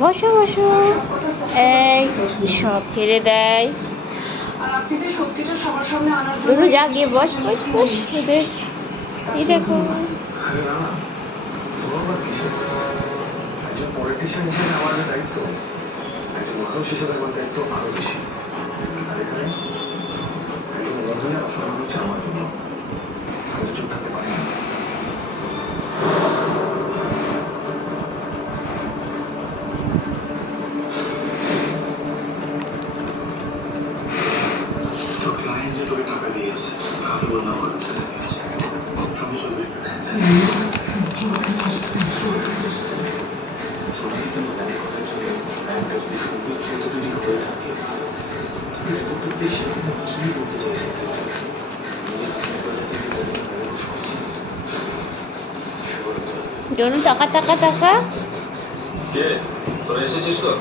বসো বসো। এই সব ফেলে দেয়। রুনু যা গিয়ে বস বস বস ওদের। এই দেখো একজন পলিটিশিয়ান হিসেবে আমার যে দায়িত্ব, একজন মানুষ হিসেবে আমার দায়িত্ব আরো বেশি। আর এখানে একজন মহিলা অসম্মান হচ্ছে আমার জন্য, আমি চুপ থাকতে পারি না। তোর ক্লায়েন্ট যে তোকে টাকা দিয়েছে, আমি বললাম আমার ছেলে দিয়েছে, সবই চলবে। ছোটদের জন্য ব্যাংক করার জন্য ব্যাংকটা যদি সুন্দর ছোট যদি হয়ে থাকে, তুমি রিপোর্টের দেশে কি বলতে চাইছে? রুনু টাকা টাকা টাকা। কে তোরা এসেছিস তো?